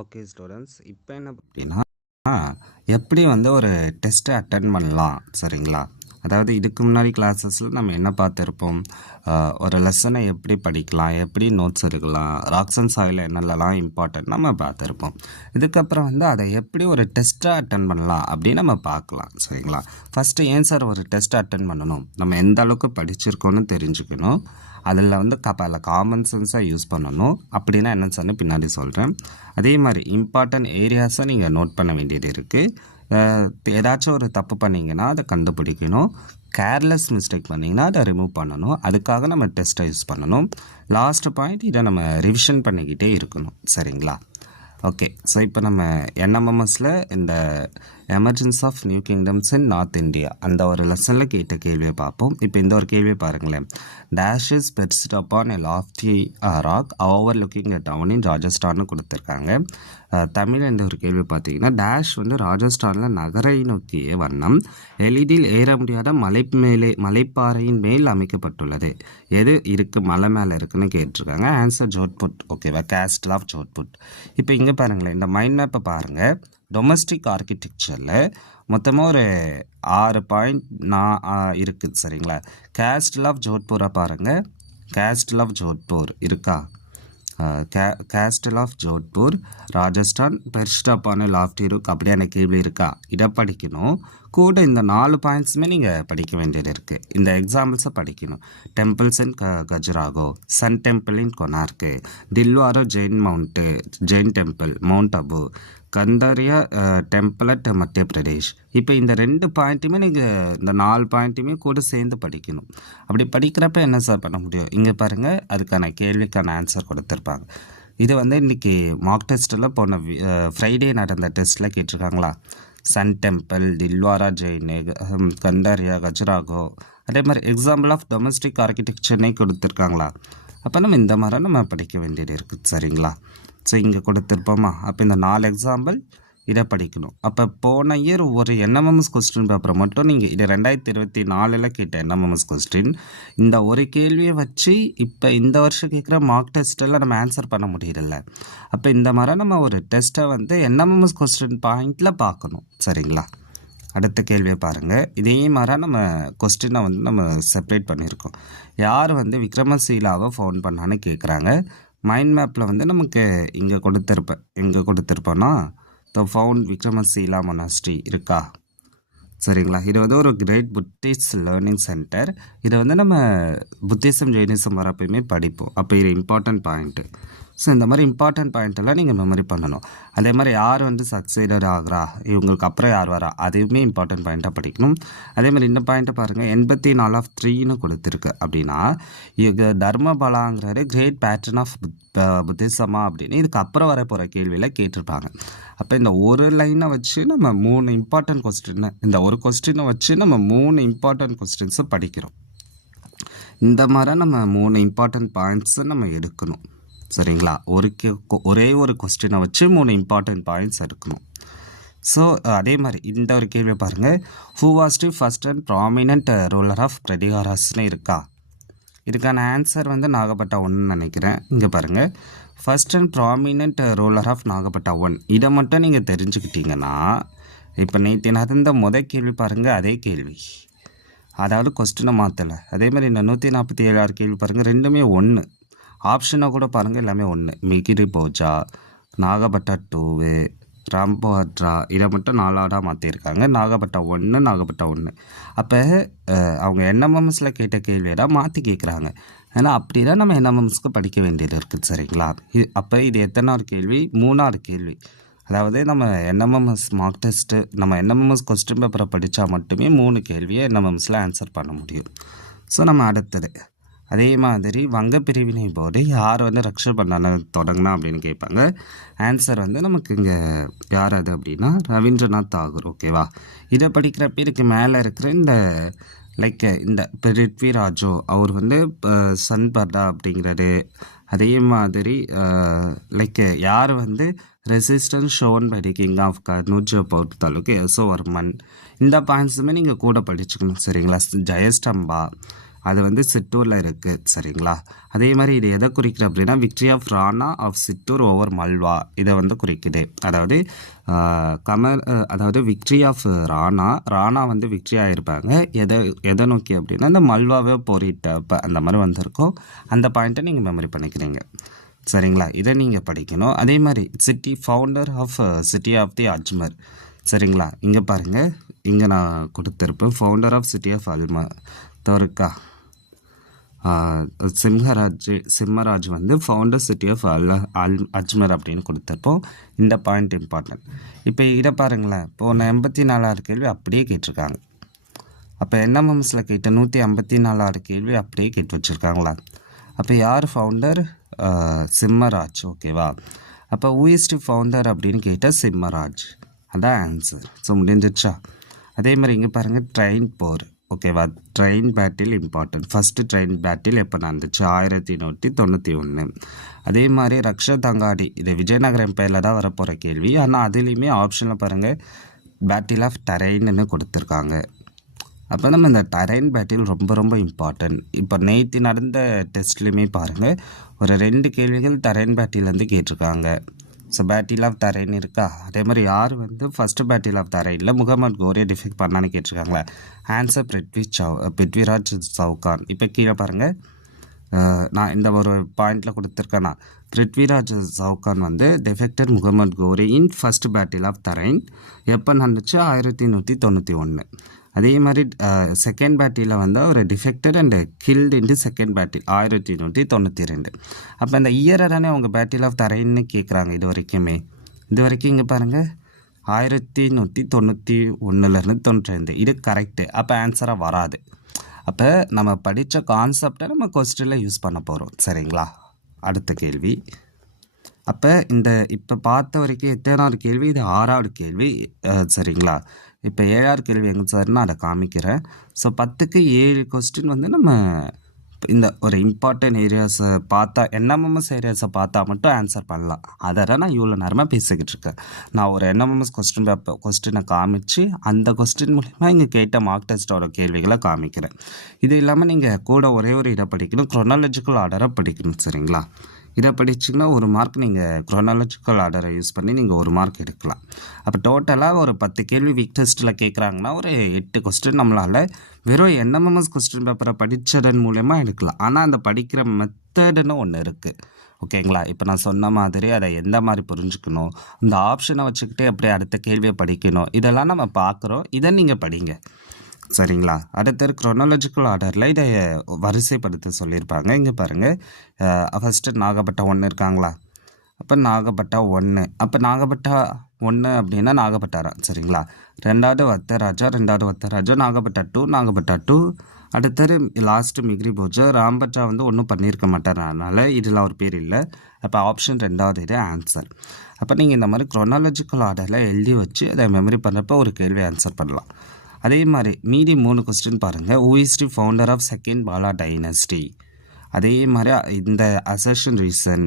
Okay students, இப்போ என்ன அப்படின்னா எப்படி வந்து ஒரு டெஸ்ட்டை அட்டன் பண்ணலாம் சரிங்களா? அதாவது இதுக்கு முன்னாடி கிளாஸஸில் நம்ம என்ன பார்த்துருப்போம், ஒரு லெசனை எப்படி படிக்கலாம், எப்படி நோட்ஸ் எடுக்கலாம், ராக்ஸ் அண்ட் சாயில் என்னெல்லாம் இம்பார்ட்டன்ட் நம்ம பார்த்துருப்போம். இதுக்கப்புறம் வந்து அதை எப்படி ஒரு டெஸ்ட்டை அட்டன் பண்ணலாம் அப்படின்னு நம்ம பார்க்கலாம் சரிங்களா? ஃபஸ்ட்டு ஏன் சார் ஒரு டெஸ்ட்டை அட்டன் பண்ணணும், நம்ம எந்த அளவுக்கு படிச்சிருக்கோன்னு தெரிஞ்சுக்கணும். அதில் வந்து பல காமன் சென்ஸாக யூஸ் பண்ணணும். அப்படின்னா என்ன சார்னு பின்னாடி சொல்கிறேன். அதே மாதிரி இம்பார்ட்டன்ட் ஏரியாஸை நீங்கள் நோட் பண்ண வேண்டியது இருக்குது. ஏதாச்சும் ஒரு தப்பு பண்ணிங்கன்னா அதை கண்டுபிடிக்கணும். கேர்லெஸ் மிஸ்டேக் பண்ணிங்கன்னா அதை ரிமூவ் பண்ணணும். அதுக்காக நம்ம டெஸ்ட்டை யூஸ் பண்ணணும். லாஸ்ட் பாயிண்ட், இதை நம்ம ரிவிஷன் பண்ணிக்கிட்டே இருக்கணும் சரிங்களா? ஓகே, ஸோ இப்போ நம்ம என்எம்எம்எஸில் இந்த emergence of new kingdoms in north India அந்த ஒரு லெசனில் கேட்ட கேள்வியை பார்ப்போம். இப்போ இந்த ஒரு கேள்வியை பாருங்களேன். Dash is perched upon a lofty rock over looking a town in ராஜஸ்தான்னு கொடுத்துருக்காங்க. தமிழ் இந்த ஒரு கேள்வி பார்த்தீங்கன்னா, டேஷ் வந்து ராஜஸ்தானில் நகரை நோக்கிய வண்ணம் எளிதில் ஏற முடியாத மலைப்பாறையின் மேல் அமைக்கப்பட்டுள்ளது. எது இருக்குது மலை மேலே இருக்குன்னு கேட்டிருக்காங்க. ஆன்சர் ஜோத்புட். ஓகேவா, கேஸ்டில் ஆஃப் ஜோத்புட். இப்போ இங்கே பாருங்களேன், இந்த மைண்ட் மேப்பை பாருங்கள். டொமஸ்டிக் ஆர்கிடெக்சரில் மொத்தமாக ஒரு 6 பாயிண்ட் இருக்குது சரிங்களா? கேஸ்டில் ஆஃப் ஜோத்பூரை பாருங்கள். கேஸ்டில் ஆஃப் ஜோத்பூர் இருக்கா? Castle of Jodhpur Rajasthan perched upon a lofty rock அப்படியான கேள்வி இருக்கா? இதை படிக்கணும். கூட இந்த 4 பாயிண்ட்ஸுமே நீங்கள் படிக்க வேண்டியது இருக்குது. இந்த எக்ஸாம்பிள்ஸை படிக்கணும். Temples in Khajuraho, sun temple in Konark, Dilwara Jain temple mount Abu, Kandariya temple at Madhya Pradesh. இப்போ இந்த 2 பாயிண்ட்டுமே நீங்கள் இந்த 4 பாயிண்ட்டுமே கூட சேர்ந்து படிக்கணும். அப்படி படிக்கிறப்ப என்ன சார் பண்ண முடியும்? இங்கே பாருங்கள், அதுக்கான கேள்விக்கான ஆன்சர் கொடுத்துருப்பாங்க. இது வந்து இன்றைக்கி மார்க் டெஸ்ட்டில் போன ஃப்ரைடே நடந்த டெஸ்ட்டில் கேட்டிருக்காங்களா? சன் டெம்பிள், தில்வாரா ஜெயின், கந்தரியா, கஜுராஹோ, அதே மாதிரி எக்ஸாம்பிள் ஆஃப் டொமஸ்டிக் ஆர்கிடெக்சர்னே கொடுத்துருக்காங்களா? அப்போ நம்ம இந்த மாதிரி நம்ம படிக்க வேண்டியது இருக்குது சரிங்களா? ஸோ இங்கே கொடுத்துருப்போமா? அப்போ இந்த 4 எக்ஸாம்பிள் இதை படிக்கணும். அப்போ போன இயர் ஒரு என்எம்எம்எஸ் கொஸ்டின் பேப்பரை மட்டும் நீங்கள் இது 2024 கேட்ட என்எம்எம்எஸ் கொஸ்டின் இந்த ஒரு கேள்வியை வச்சு இப்போ இந்த வருஷம் கேட்குற மார்க் டெஸ்ட்டெல்லாம் நம்ம ஆன்சர் பண்ண முடியல. அப்போ இந்த மாதிரி நம்ம ஒரு டெஸ்ட்டை வந்து என்எம்எம்எஸ் கொஸ்டின் பாயிண்டில் பார்க்கணும் சரிங்களா? அடுத்த கேள்வியை பாருங்கள். இதே மாதிரி நம்ம கொஸ்டினை வந்து நம்ம செப்பரேட் பண்ணியிருக்கோம். யார் வந்து விக்ரமசீலாவை ஃபோன் பண்ணான்னு கேட்குறாங்க. மைண்ட் மேப்பில் வந்து நமக்கு இங்கே கொடுத்துருப்போன்னா த ஃபவுண்ட் விக்ரமசீலா மொனாஸ்ட்ரி இருக்கா? சரிங்களா? இது வந்து ஒரு கிரேட் புத்திஸ்ட் லேர்னிங் சென்டர். இதை வந்து நம்ம புத்திசம் ஜெயினிசம் வரப்பயுமே படிப்போம். அப்போ இது இம்பார்ட்டன்ட் பாயிண்ட்டு. ஸோ இந்த மாதிரி இம்பார்ட்டன்ட் பாயிண்ட்டெல்லாம் நீங்கள் மெமரி பண்ணணும். அதே மாதிரி யார் வந்து சக்சீடர் ஆகிறா, இவங்களுக்கு அப்புறம் யார் வரா, அதுவுமே இம்பார்ட்டன்ட் பாயிண்ட்டாக படிக்கணும். அதே மாதிரி இந்த பாயிண்ட்டை பாருங்கள், 84/3ன்னு கொடுத்துருக்கு. அப்படின்னா இது தர்மபலாங்கிறது கிரேட் பேட்டர்ன் ஆஃப் புத்திசமா அப்படின்னு இதுக்கு அப்புறம் வர போகிற கேள்வியில் கேட்டிருப்பாங்க. அப்போ இந்த ஒரு லைனை வச்சு நம்ம 3 இம்பார்ட்டன்ட் கொஸ்டின், இந்த ஒரு கொஸ்டினை வச்சு நம்ம 3 இம்பார்ட்டன்ட் கொஸ்டின்ஸை படிக்கிறோம். இந்த மாதிரி நம்ம 3 இம்பார்ட்டன்ட் பாயிண்ட்ஸை நம்ம எடுக்கணும் சரிங்களா? ஒரே ஒரு கொஸ்டினை வச்சு 3 இம்பார்ட்டன்ட் பாயிண்ட்ஸ் எடுக்கணும். ஸோ அதே மாதிரி இந்த ஒரு கேள்வியை பாருங்கள். Who was the first and prominent ruler of பிரதிகாராஸ்னு இருக்கா? இதுக்கான ஆன்சர் வந்து நாகப்பட்டா 1 நினைக்கிறேன். இங்கே பாருங்கள், first and prominent ruler of Nagabhata 1. இதை மட்டும் நீங்கள் தெரிஞ்சுக்கிட்டீங்கன்னா, இப்போ நேற்று நடந்த கேள்வி பாருங்கள், அதே கேள்வி, அதாவது கொஸ்டினை மாற்றலை. அதே மாதிரி இந்த 147 கேள்வி பாருங்கள், ரெண்டுமே 1. ஆப்ஷனை கூட பாருங்கள், எல்லாமே 1. மிகிரி போஜா, நாகப்பட்டா 2, ராம்போஹட்ரா, இதை மட்டும் 4ஆக மாற்றிருக்காங்க. நாகப்பட்டா 1, நாகப்பட்டா 1. அப்போ அவங்க என்எம்எம்எஸில் கேட்ட கேள்வியை தான் மாற்றி கேட்குறாங்க. ஏன்னா அப்படி தான் நம்ம என்எம்எம்எஸ்க்கு படிக்க வேண்டியது இருக்குது சரிங்களா? அப்போ இது எத்தனாவது கேள்வி? 3ஆவது கேள்வி. அதாவது நம்ம என்எம்எம்எஸ் மார்க் டெஸ்ட்டு, நம்ம என்எம்எம்எஸ் கொஸ்டின் பேப்பரை படித்தா மட்டுமே 3 கேள்வியை என்எம்எம்எஸில் ஆன்சர் பண்ண முடியும். ஸோ நம்ம அடுத்தது அதே மாதிரி வங்க பிரிவினை போது யார் வந்து ரக்ஷா பண்ண தொடங்கினா அப்படின்னு கேட்பாங்க. ஆன்சர் வந்து நமக்கு இங்கே யார் அது அப்படின்னா ரவீந்திரநாத் தாகூர். ஓகேவா? இதை படிக்கிறப்ப இதுக்கு மேலே இருக்கிற இந்த இந்த பிருத்விராஜோ அவர் வந்து சன்பர்டா அப்படிங்கிறது. அதே மாதிரி யார் வந்து resistance shown by the king of Kannauj பொறுத்த அளவுக்கு யசோவர்மன். இந்த பாயிண்ட்ஸுமே நீங்கள் கூட படிச்சுக்கணும் சரிங்களா? ஜெயஸ்டம்பா, அது வந்து சித்தூரில் இருக்குது சரிங்களா. அதே மாதிரி இது எதை குறிக்குது அப்படின்னா victory of Rana of Chittor over Malwa இதை வந்து குறிக்குது. அதாவது அதாவது விக்ட்ரி ஆஃப் ராணா வந்து விக்ட்ரி ஆகிருப்பாங்க எதை நோக்கி அப்படின்னா இந்த மல்வாவை போரிட்டப்ப அந்த மாதிரி வந்திருக்கும். அந்த பாயிண்ட்டை நீங்கள் மெமரி பண்ணிக்கிறீங்க சரிங்களா. இதை நீங்கள் படிக்கணும். அதே மாதிரி city founder of city of the Ajmer சரிங்களா. இங்கே பாருங்கள், இங்கே நான் கொடுத்துருப்பேன் ஃபவுண்டர் ஆஃப் சிட்டி ஆஃப் தோருக்கா சிம்மராஜ் வந்து ஃபவுண்டர் சிட்டி ஆஃப் அஜ்மர் அப்படின்னு கொடுத்துருப்போம். இந்த பாயிண்ட் இம்பார்ட்டன்ட். இப்போ இதை பாருங்களேன், இப்போ 84 கேள்வி அப்படியே கேட்டிருக்காங்க. அப்போ என்எம்எம்ஸில் கேட்ட 154 கேள்வி அப்படியே கேட்டு வச்சுருக்காங்களா. அப்போ யார் ஃபவுண்டர்? சிம்மராஜ். ஓகேவா. அப்போ ஊயிஸ்ட் ஃபவுண்டர் அப்படின்னு கேட்டால் சிம்மராஜ், அதான் ஆன்சர். ஸோ முடிஞ்சிடுச்சா. அதே மாதிரி இங்கே பாருங்கள் ட்ரெயின் போர். ஓகேவா. Train battle important. First train battle எப்போ நடந்துச்சு? 1891. அதே மாதிரி ரக்ஷதங்காடி, இது விஜயநகர எம்பையரில் தான் வரப்போகிற கேள்வி. ஆனால் அதுலேயுமே ஆப்ஷனில் பாருங்கள் பேட்டில் ஆஃப் டரைன்னு கொடுத்துருக்காங்க. அப்போ நம்ம இந்த டரைன் பேட்டில் ரொம்ப ரொம்ப இம்பார்ட்டன்ட். இப்போ நேற்று நடந்த டெஸ்ட்லேயுமே பாருங்கள் ஒரு 2 கேள்விகள் டரைன் பேட்டிலேருந்து கேட்டிருக்காங்க. ஸோ பேட்டில் ஆஃப் தரைன் இருக்கா. அதே மாதிரி யார் வந்து ஃபஸ்ட்டு பேட்டில் ஆஃப் தரைனில் முகமது கோரியை டிஃபெக்ட் பண்ணான்னு கேட்டிருக்காங்களே. ஆன்சர் பிருத்விராஜ் சவுகான். இப்போ கீழே பாருங்கள், நான் இந்த ஒரு பாயிண்டில் கொடுத்துருக்கேன்னா பிருத்விராஜ் சவுகான் வந்து defected Muhammad Ghori in first battle of Tarain எப்போ நடந்துச்சு? 1891. அதே மாதிரி செகண்ட் பேட்டியில் வந்து ஒரு defected and killed into second battle 1892. அப்போ இந்த இயரை தானே அவங்க பேட்டில் ஆஃப் தரைன்னு கேட்குறாங்க. இது வரைக்கும் இங்கே பாருங்கள் 1891 92. இது கரெக்டு. அப்போ ஆன்சராக வராது. அப்போ நம்ம படித்த கான்செப்டை நம்ம கொஸ்டினில் யூஸ் பண்ண போகிறோம் சரிங்களா. அடுத்த கேள்வி. அப்போ இப்போ பார்த்த வரைக்கும் எத்தனாவது கேள்வி? இது 6வது கேள்வி சரிங்களா. இப்போ 7வது கேள்வி எங்கே சார்னா அதை காமிக்கிறேன். ஸோ 10க்கு 7 கொஸ்டின் வந்து நம்ம இந்த ஒரு இம்பார்ட்டன்ட் ஏரியாஸை பார்த்தா என்எம்எம்எஸ் ஏரியாஸை பார்த்தா மட்டும் ஆன்சர் பண்ணலாம். அதை நான் இவ்வளோ நேரமாக பேசிக்கிட்டு இருக்கேன். நான் ஒரு என்எம்எம்எஸ் கொஸ்டினை காமிச்சு அந்த கொஸ்டின் மூலிமா இங்கே கேட்ட மார்க் டெஸ்ட்டோட கேள்விகளை காமிக்கிறேன். இது இல்லாமல் நீங்கள் கூட ஒரே ஒரு இதை படிக்கணும், குரோனாலஜிக்கல் ஆர்டரை படிக்கணும் சரிங்களா. இதை படிச்சிங்கன்னா 1 மார்க் நீங்கள் குரோனாலஜிக்கல் ஆர்டரை யூஸ் பண்ணி நீங்கள் 1 மார்க் எடுக்கலாம். அப்போ டோட்டலாக ஒரு 10 கேள்வி வீக் டெஸ்ட்டில் கேட்குறாங்கன்னா ஒரு 8 கொஸ்டின் நம்மளால் வெறும் என்எம்எம்எஸ் கொஸ்டின் பேப்பரை படித்ததன் மூலயமா எடுக்கலாம். ஆனால் அந்த படிக்கிற மெத்தடுன்னு ஒன்று இருக்குது ஓகேங்களா. இப்போ நான் சொன்ன மாதிரி அதை எந்த மாதிரி புரிஞ்சுக்கணும், இந்த ஆப்ஷனை வச்சுக்கிட்டே அப்படியே அடுத்த கேள்வியை படிக்கணும், இதெல்லாம் நம்ம பார்க்குறோம். இதை நீங்கள் படிங்க சரிங்களா. அடுத்தது குரோனாலஜிக்கல் ஆர்டரில் இதை வரிசைப்படுத்த சொல்லியிருப்பாங்க. இங்கே பாருங்கள், ஃபஸ்ட்டு நாகப்பட்டா 1 இருக்காங்களா. அப்போ நாகப்பட்டா 1. அப்போ நாகப்பட்டா 1 அப்படின்னா நாகப்பட்டாரா சரிங்களா. 2வது வத்தராஜா நாகப்பட்டா 2 அடுத்தது லாஸ்ட்டு மிக்ரி போஜா. ராம்பட்டா வந்து ஒன்றும் பண்ணியிருக்க மாட்டார், அதனால் இதில் ஒரு பேர் இல்லை. அப்போ ஆப்ஷன் 2வது இது ஆன்சர். அப்போ நீங்கள் இந்த மாதிரி குரோனாலஜிக்கல் ஆர்டரில் எழுதி வச்சு அதை மெமரி பண்ணுறப்போ ஒரு கேள்வி ஆன்சர் பண்ணலாம். அதே மாதிரி மீதி 3 கொஸ்டின் பாருங்கள். Who is the founder of second Pala dynasty. அதே மாதிரி இந்த அசர்ஷன் ரீசன்.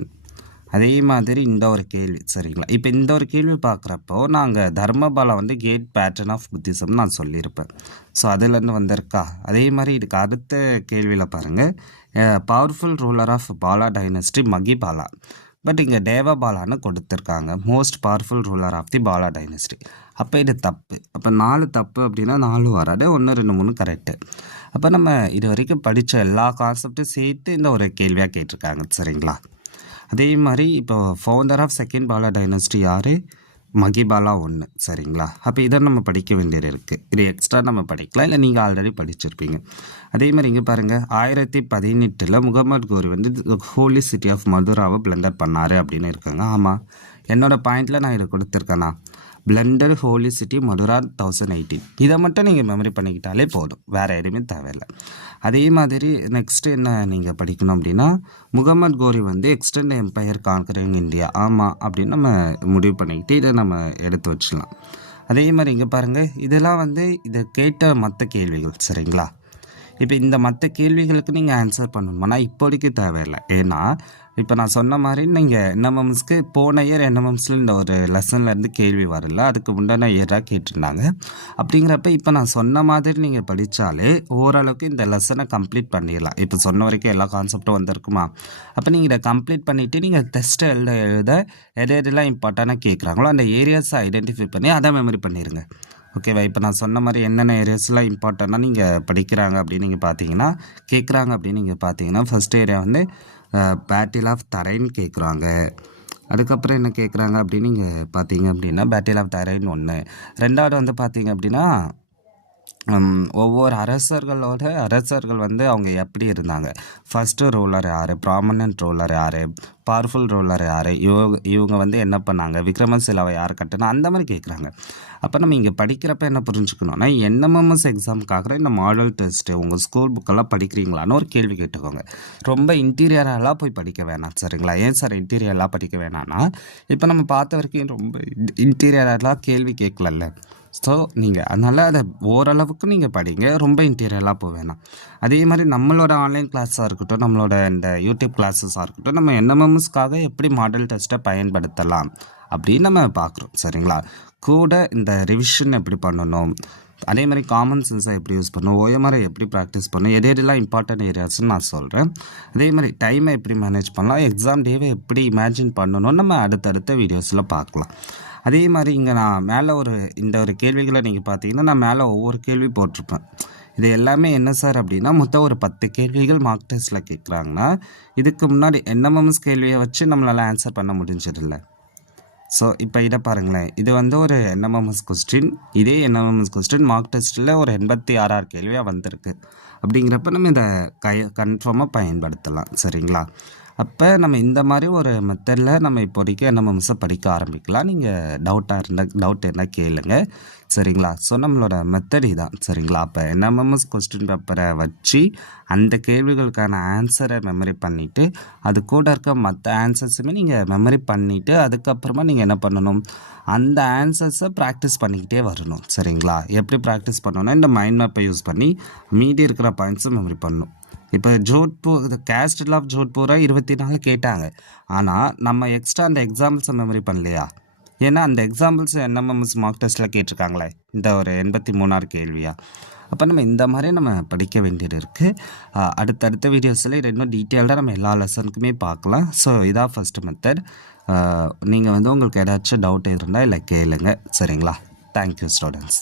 அதே மாதிரி இந்த ஒரு கேள்வி சரிங்களா. இப்போ இந்த ஒரு கேள்வி பார்க்குறப்போ நாங்கள் தர்மபாலா வந்து கேட் பேட்டர்ன் ஆஃப் புத்திசம் நான் சொல்லியிருப்பேன். ஸோ அதுலேருந்து வந்திருக்கா. அதே மாதிரி இதுக்கு அடுத்த கேள்வியில் பாருங்கள், powerful ruler of Pala dynasty Mahipala. But இங்கே தேவபாலான்னு கொடுத்துருக்காங்க, most powerful ruler of the Pala dynasty. அப்போ இது தப்பு. அப்போ 4 தப்பு அப்படின்னா 4 வராது, 1 2 3 கரெக்டு. அப்போ நம்ம இது வரைக்கும் படித்த எல்லா கான்செப்டும் சேர்த்து இந்த ஒரு கேள்வியாக கேட்டிருக்காங்க சரிங்களா. அதே மாதிரி இப்போ founder of second Pala dynasty யார்? மகிபாலா 1 சரிங்களா. அப்போ இதை நம்ம படிக்க வேண்டியது இருக்குது. இது எக்ஸ்ட்ரா நம்ம படிக்கலாம், இல்லை நீங்கள் ஆல்ரெடி படிச்சிருப்பீங்க. அதே மாதிரி இங்கே பாருங்கள், 1018 முகமது கோரி வந்து ஹோலி சிட்டி ஆஃப் மதுராவை பிளண்டர் பண்ணார் அப்படின்னு இருக்காங்க. ஆமாம், என்னோடய பாயிண்டில் நான் இதை கொடுத்துருக்கேன்னா பிளண்டர் ஹோலி சிட்டி மதுரா 1018. இதை மட்டும் நீங்கள் மெமரி பண்ணிக்கிட்டாலே போதும், வேறு எதுவுமே தேவையில்லை. அதே மாதிரி நெக்ஸ்ட்டு என்ன நீங்கள் படிக்கணும் அப்படின்னா, முகமது கோரி வந்து எக்ஸ்டெண்ட் எம்பையர் கான்கரிங் இந்தியா ஆமாம் அப்படின்னு நம்ம முடிவு பண்ணிக்கிட்டு இதை நம்ம எடுத்து வச்சிடலாம். அதே மாதிரி இங்கே பாருங்கள், இதெல்லாம் வந்து இதை கேட்ட மற்ற கேள்விகள் சரிங்களா. இப்போ இந்த மற்ற கேள்விகளுக்கு நீங்கள் ஆன்சர் பண்ணணுமானா இப்போதைக்கு தேவையில்லை. ஏன்னா இப்போ நான் சொன்ன மாதிரி நீங்கள் என்எம்எம்ஸ்க்கு போன இயர் என்எம்எம்ஸில் இந்த ஒரு லெசன்லேருந்து கேள்வி வரல, அதுக்கு முன்னாடி இயராக கேட்டிருந்தாங்க. அப்படிங்கிறப்ப இப்போ நான் சொன்ன மாதிரி நீங்கள் படித்தாலே ஓரளவுக்கு இந்த லெசனை கம்ப்ளீட் பண்ணிடலாம். இப்போ சொன்ன வரைக்கும் எல்லா கான்செப்டும் வந்திருக்குமா? அப்போ நீங்கள் இதை கம்ப்ளீட் பண்ணிவிட்டு நீங்கள் டெஸ்ட்டை எழுத எதெல்லாம் இம்பார்ட்டண்டாக கேட்குறாங்களோ அந்த ஏரியாஸை ஐடென்டிஃபை பண்ணி அதை மெமரி பண்ணிடுங்க. ஓகேவா? இப்போ நான் சொன்ன மாதிரி என்னென்ன ஏரியாஸ்லாம் இம்பார்ட்டண்ட்டாக நீங்கள் படிக்கிறாங்க அப்படின்னு நீங்கள் பார்த்தீங்கன்னா கேட்குறாங்க அப்படின்னு நீங்கள் பார்த்தீங்கன்னா ஃபஸ்ட் ஏரியா வந்து பேட்டில் ஆஃப் தரைன் கேட்குறாங்க. அதுக்கப்புறம் என்ன கேட்குறாங்க அப்படின்னு நீங்கள் பார்த்தீங்க அப்படின்னா பேட்டில் ஆஃப் தரைன் 1. ரெண்டாவது வந்து பார்த்தீங்க அப்படின்னா ஒவ்வொரு அரசர்கள் வந்து அவங்க எப்படி இருந்தாங்க, ஃபஸ்ட்டு ரூலர் யார், ப்ராமினன்ட் ரூலர் யார், பவர்ஃபுல் ரூலர் யார், இவங்க வந்து என்ன பண்ணாங்க, விக்ரமசிலாவை யார் கட்டினா, அந்த மாதிரி கேட்குறாங்க. அப்போ நம்ம இங்கே படிக்கிறப்ப என்ன புரிஞ்சுக்கணும்னா என்எம்எம்எஸ் எக்ஸாமுக்காக இந்த மாடல் டெஸ்ட்டு உங்கள் ஸ்கூல் புக்கெல்லாம் படிக்கிறீங்களான்னு ஒரு கேள்வி கேட்டுக்கோங்க. ரொம்ப இன்டீரியரெல்லாம் போய் படிக்க வேணாம், சரிங்களா? ஏன் சார் இன்டீரியரெலாம் படிக்க வேணான்னா இப்போ நம்ம பார்த்த வரைக்கும் ரொம்ப இன்டீரியரெலாம் கேள்வி கேட்கலல்ல. ஸோ நீங்கள் அதனால் அதை ஓரளவுக்கு நீங்கள் படிங்க, ரொம்ப இன்டீரியராக போக வேணாம். அதே மாதிரி நம்மளோட ஆன்லைன் கிளாஸாக இருக்கட்டும், நம்மளோட இந்த யூடியூப் கிளாஸஸாக இருக்கட்டும், நம்ம என்எம்எம்எஸ்க்காக எப்படி மாடல் டெஸ்ட்டை பயன்படுத்தலாம் அப்படின்னு நம்ம பார்க்குறோம், சரிங்களா? கூட இந்த ரிவிஷன் எப்படி பண்ணணும், அதே மாதிரி காமன் சென்ஸை எப்படி யூஸ் பண்ணணும், ஓஎம்ஆரை எப்படி ப்ராக்டிஸ் பண்ணணும், எதெல்லாம் இம்பார்ட்டன்ட் ஏரியாஸ்ன்னு நான் சொல்கிறேன். அதே மாதிரி டைமை எப்படி மேனேஜ் பண்ணலாம், எக்ஸாம் டேவை எப்படி இமேஜின் பண்ணணும்னு நம்ம அடுத்தடுத்த வீடியோஸில் பார்க்கலாம். அதே மாதிரி இங்கே நான் மேலே இந்த ஒரு கேள்விகளை நீங்கள் பார்த்தீங்கன்னா நான் மேலே ஒவ்வொரு கேள்வி போட்டிருப்பேன். இது எல்லாமே என்ன சார் அப்படின்னா மொத்தம் ஒரு 10 கேள்விகள் மார்க் டெஸ்ட்டில் கேட்குறாங்கன்னா இதுக்கு முன்னாடி என்எம்எம்எஸ் கேள்வியை வச்சு நம்மளால் ஆன்சர் பண்ண முடிஞ்சதில்லை. ஸோ இப்போ இதை பாருங்களேன், இது வந்து ஒரு என்எம்எம்எஸ் கொஸ்டின், இதே என்எம்எம்எஸ் கொஸ்டின் மார்க் டெஸ்ட்டில் ஒரு 86 கேள்வியாக வந்திருக்கு. அப்படிங்கிறப்ப நம்ம இதை கன்ஃபார்மாக பயன்படுத்தலாம், சரிங்களா? அப்போ நம்ம இந்த மாதிரி ஒரு மெத்தடில் நம்ம இப்போதைக்கு என்எம்எம்எஸ்ஸை படிக்க ஆரம்பிக்கலாம். நீங்கள் டவுட் இருந்தால் கேளுங்க, சரிங்களா? ஸோ நம்மளோட மெத்தட் இதான், சரிங்களா? அப்போ என்எம்எம்எஸ் கொஸ்டின் பேப்பரை வச்சு அந்த கேள்விகளுக்கான ஆன்சரை மெமரி பண்ணிவிட்டு அது கூட இருக்க மற்ற ஆன்சர்ஸுமே நீங்கள் மெமரி பண்ணிவிட்டு அதுக்கப்புறமா நீங்கள் என்ன பண்ணணும், அந்த ஆன்சர்ஸை ப்ராக்டிஸ் பண்ணிக்கிட்டே வரணும், சரிங்களா? எப்படி ப்ராக்டிஸ் பண்ணணும்னா இந்த மைண்ட் மேப்பை யூஸ் பண்ணி மீதி இருக்கிற பாயிண்ட்ஸை மெமரி பண்ணணும். இப்போ ஜோத்பூர் கேஸ்டில் ஆஃப் ஜோத்பூரை 24 கேட்டாங்க, ஆனால் நம்ம எக்ஸ்ட்ரா அந்த எக்ஸாம்பிள்ஸை மெமரி பண்ணலையா? ஏன்னா அந்த எக்ஸாம்பிள்ஸ் என்எம்எம்எஸ் மார்க் டெஸ்ட்டில் கேட்டிருக்காங்களே இந்த ஒரு 83 கேள்வியா. அப்போ நம்ம இந்த மாதிரி நம்ம படிக்க வேண்டியது இருக்குது. அடுத்தடுத்த வீடியோஸில் இதை இன்னும் டீட்டெயில்டாக நம்ம எல்லா லெசனுக்குமே பார்க்கலாம். ஸோ இதான் ஃபஸ்ட்டு மெத்தட். நீங்கள் வந்து உங்களுக்கு ஏதாச்சும் டவுட் இருந்தால் இல்லை கேளுங்க, சரிங்களா? Thank you students.